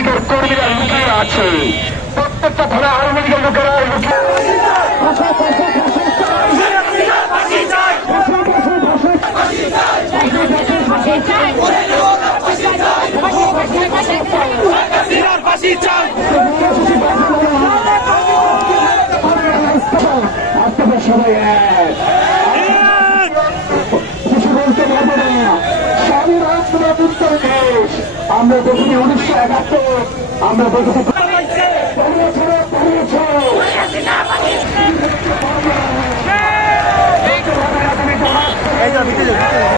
লীগের কর্মীরা লুকিয়ে আছে, প্রত্যেকটা থানা আওয়ামী লীগের লোকেরা সবাই কিছু বলতে পারবো না। স্বামীর আত্মরা উত্তর দেশ, আমরা দেখি 1971, আমরা দেখি